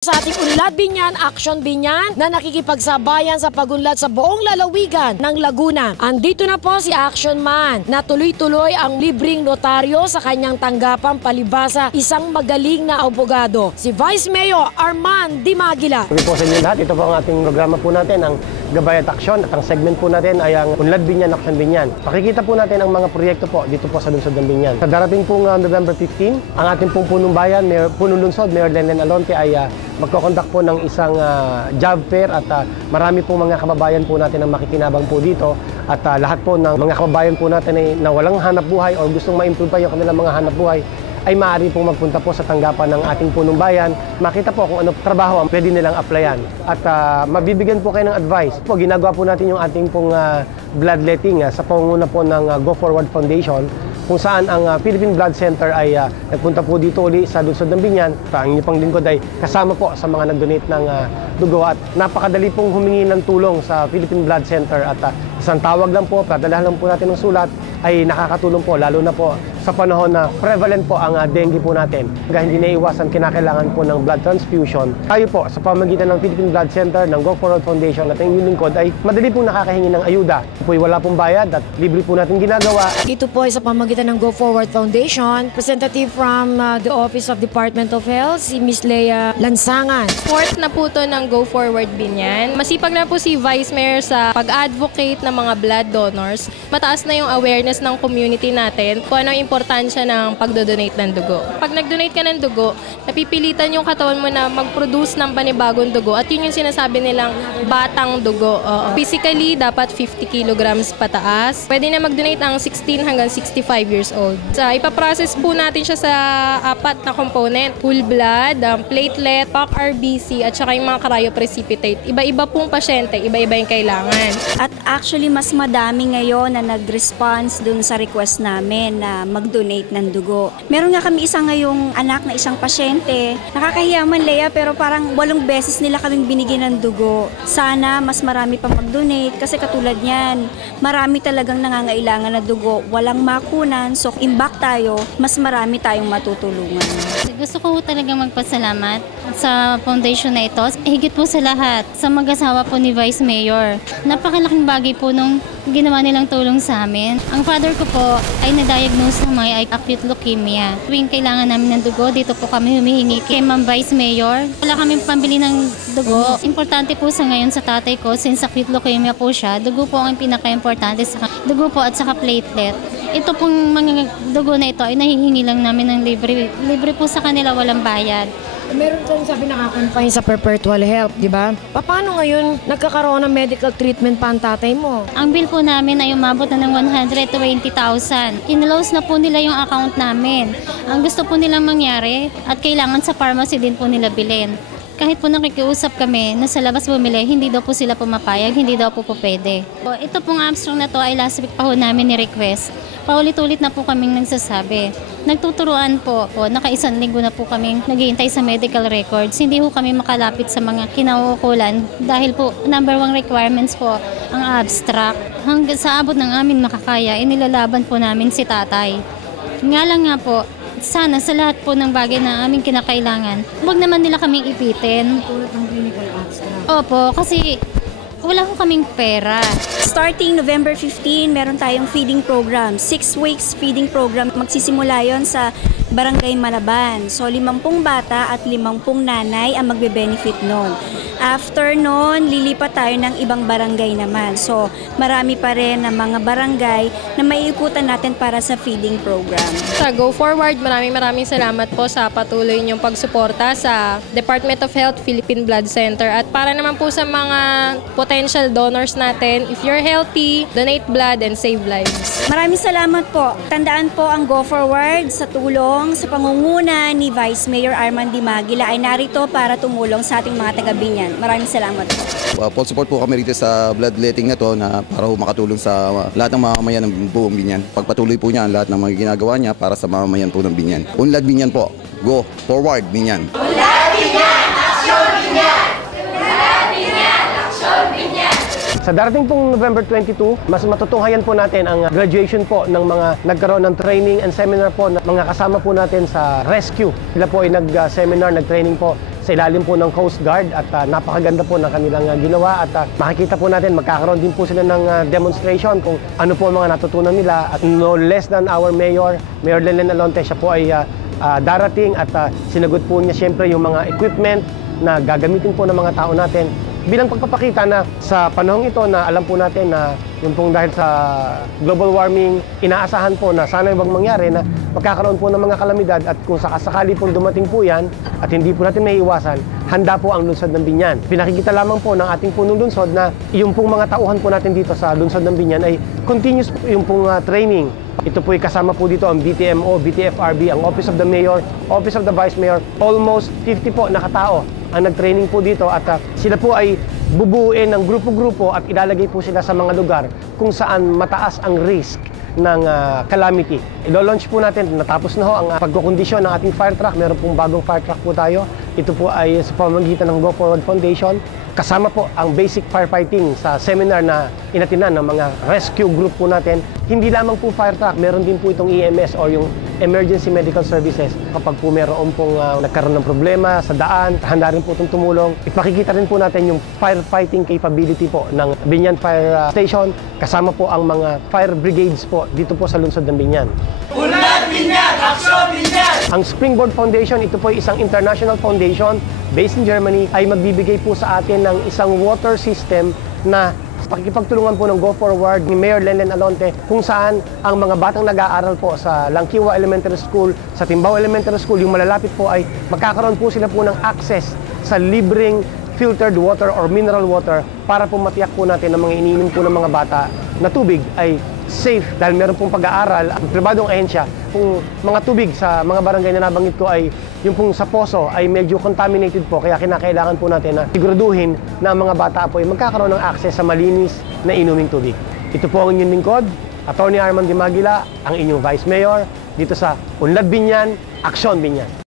Sa ating Unlad Binyan, Action Binyan na nakikipagsabayan sa pagunlad sa buong lalawigan ng Laguna. Andito na po si Action Man na tuloy-tuloy ang libreng notaryo sa kanyang tanggapang palibasa isang magaling na abogado, si Vice Mayor Arman Dimagila. Sabi po sa inyo lahat, ito po ang ating programa po natin, ang Gabay at Aksyon, at ang segment po natin ay ang Unlad Binyan, Action Binyan. Pakikita po natin ang mga proyekto po dito po sa lungsod ng Binyan. Sa darating pong November 15, ang ating pong punong bayan, punong lungsod, Mayor Lenlen Alonte ay magkoconduct po ng isang job fair at marami pong mga kababayan po natin ang makikinabang po dito at lahat po ng mga kababayan po natin ay na walang hanap buhay o gustong ma-improve pa yung kanilang mga hanap buhay ay maaari pong magpunta po sa tanggapan ng ating punong bayan, makita po kung ano trabaho ang pwede nilang applyan at mabibigyan po kayo ng advice. Po, ginagawa po natin yung ating pong bloodletting sa pangunguna po ng Go Forward Foundation, kung saan ang Philippine Blood Center ay nagpunta po dito uli sa lungsod ng Binyan. Ang inyong pang lingkod ay kasama po sa mga nag-donate ng dugo at napakadali pong humingi ng tulong sa Philippine Blood Center at isang tawag lang po, padalahan lang po natin ng sulat ay nakakatulong po, lalo na po sa panahon na prevalent po ang dengue po natin. Kaya hindi naiwasan, kinakailangan po ng blood transfusion. Tayo po sa pamagitan ng Philippine Blood Center, ng Go Forward Foundation at ang inyong lingkod ay madali pong nakakahingi ng ayuda. Po wala pong bayad at libre po natin ginagawa. Ito po ay sa pamagitan ng Go Forward Foundation. Representative from the Office of Department of Health, si Ms. Lea Lansangan. Fourth na po to ng Go Forward Binyan. Masipag na po si Vice Mayor sa pag-advocate ng mga blood donors. Mataas na yung awareness ng community natin kung ano ang importansya ng pagdodonate ng dugo. Pag nag-donate ka ng dugo, napipilitan yung katawan mo na mag-produce ng panibagong dugo at yun yung sinasabi nilang batang dugo. Physically, dapat 50 kilograms pataas. Pwede na mag-donate ang 16 hanggang 65 years old. Ipaprocess po natin siya sa apat na component. Whole blood, platelet, POC-RBC, at saka yung mga cryoprecipitate. Iba-iba pong pasyente, iba-iba yung kailangan. At actually, mas madami ngayon na nag-response dun sa request namin na mag-donate ng dugo. Meron nga kami isang ngayong anak na isang pasyente. Nakakahiya man, Lea, pero parang 8 beses nila kaming binigyan ng dugo. Sana mas marami pa mag-donate kasi katulad niyan, marami talagang nangangailangan na dugo. Walang makunan, so imbak tayo, mas marami tayong matutulungan. Gusto ko talaga magpasalamat sa foundation na ito. Higit po sa lahat, sa mag-asawa po ni Vice Mayor. Napakalaking bagay po nung ginawa nilang tulong sa amin. Ang father ko po ay na-diagnose ng may acute leukemia. Tuwing kailangan namin ng dugo, dito po kami humihingi kay Ma'am Vice Mayor. Wala kami pambili ng dugo. Importante po sa ngayon sa tatay ko, since acute leukemia po siya, dugo po ang pinaka-importante sa dugo po at saka platelet. Ito pong mga dugo na ito ay nahihingi lang namin ng libre. Libre po sa kanila, walang bayad. Meron kang sabi nakakonfine sa perpetual health, di ba? Paano ngayon nagkakaroon ng medical treatment pa ang tatay mo? Ang bill po namin ay umabot na ng 120,000. Kinlose na po nila yung account namin. Ang gusto po nilang mangyari at kailangan sa pharmacy din po nila bilhin. Kahit po nakikiusap kami na sa labas bumili, hindi daw po sila pumapayag, hindi daw po pwede. Ito pong abstract na to ay last week pa ho namin ni-request. Paulit-ulit na po kaming nagsasabi. Nagtuturuan po, naka-1 linggo na po kaming naghihintay sa medical records. Hindi po kami makalapit sa mga kinauukulan dahil po number 1 requirements po ang abstract. Hanggang sa abot ng amin makakaya, inilalaban po namin si tatay. Nga lang nga po, sana sa lahat po ng bagay na aming kinakailangan, huwag naman nila kaming ipitin. Tulad ng clinical abstract. Opo, kasi wala ko kaming pera. Starting November 15, meron tayong feeding program. 6 weeks feeding program. Magsisimula yon sa Barangay Malaban. So 50 bata at 50 nanay ang magbe-benefit nun. After nun, lilipat tayo ng ibang barangay naman. So marami pa rin na mga barangay na maiikutan natin para sa feeding program. Sa Go Forward, maraming salamat po sa patuloy niyong pagsuporta sa Department of Health, Philippine Blood Center. At para naman po sa mga potential donors natin, if you're healthy, donate blood and save lives. Maraming salamat po. Tandaan po ang Go Forward sa tulong sa pangunguna ni Vice Mayor Arman Dimagila ay narito para tumulong sa ating mga taga-Binyan. Maraming salamat po. Full support po kami rito sa bloodletting na to na para makatulong sa lahat ng mamamayan ng buong Binyan. Pagpatuloy po niya ang lahat ng mga ginagawa niya para sa mamamayan po ng Binyan. Unlad Binyan po. Go Forward Binyan. Unlad Binyan! Aksyon Binyan! Unlad Binyan! Aksyon Binyan! Sa darating pong November 22, mas matutunghayan po natin ang graduation po ng mga nagkaroon ng training and seminar po na mga kasama po natin sa rescue. Sila po ay nag-seminar, nag-training po sa nasa ilalim po ng Coast Guard at napakaganda po ng kanilang ginawa at makikita po natin magkakaroon din po sila ng demonstration kung ano po ang mga natutunan nila at no less than our Mayor Lenlen Alonte, siya po ay darating at sinagot po niya siyempre yung mga equipment na gagamitin po ng mga tao natin bilang pagpapakita na sa panahong ito na alam po natin na yung pong dahil sa global warming, inaasahan po na sana ibang mangyari na magkakaroon po ng mga kalamidad at kung sakasakali pong dumating po yan at hindi po natin may iwasan, handa po ang lungsod ng Biñan. Pinakikita lamang po ng ating punong lungsod na yung pong mga tauhan po natin dito sa lungsod ng Biñan ay continuous po yung pong training. Ito po ay kasama po dito ang BTMO, BTFRB, ang Office of the Mayor, Office of the Vice Mayor, almost 50 po na katao ang nag-training po dito at sila po ay bubuuin ng grupo-grupo at ilalagay po sila sa mga lugar kung saan mataas ang risk ng calamity. Ilo-launch po natin, natapos na ho ang pagkukondisyon ng ating fire truck. Meron pong bagong fire truck po tayo. Ito po ay sa pamamagitan ng Go Forward Foundation. Kasama po ang basic firefighting sa seminar na inatinan ng mga rescue group po natin. Hindi lamang po fire truck, meron din po itong EMS o yung Emergency Medical Services. Kapag po meron pong nagkaroon ng problema sa daan, handa rin po itong tumulong. Ipakikita rin po natin yung firefighting capability po ng Biñan Fire Station. Kasama po ang mga fire brigades po dito po sa lungsod ng Biñan. Unlad Biñan! Aksyon Biñan! Ang Springboard Foundation, ito po ay isang international foundation based in Germany, ay magbibigay po sa atin ng isang water system na pakikipagtulungan po ng Go Forward ni Mayor Lenlen Alonte kung saan ang mga batang nag-aaral po sa Langkiwa Elementary School, sa Timbao Elementary School, yung malalapit po ay magkakaroon po sila po ng access sa libreng filtered water or mineral water para po matiyak po natin na mga iniinom po ng mga bata na tubig ay safe dahil meron pong pag-aaral ang pribadong ahensya kung mga tubig sa mga barangay na nabanggit ko ay yung pong sa poso ay medyo contaminated po kaya kinakailangan po natin na siguraduhin na ang mga bata po ay magkakaroon ng access sa malinis na inuming tubig. Ito po ang inyong lingkod, Atty. Arman Dimagila, ang inyong Vice Mayor dito sa Unlad Biñan, Aksyon Biñan.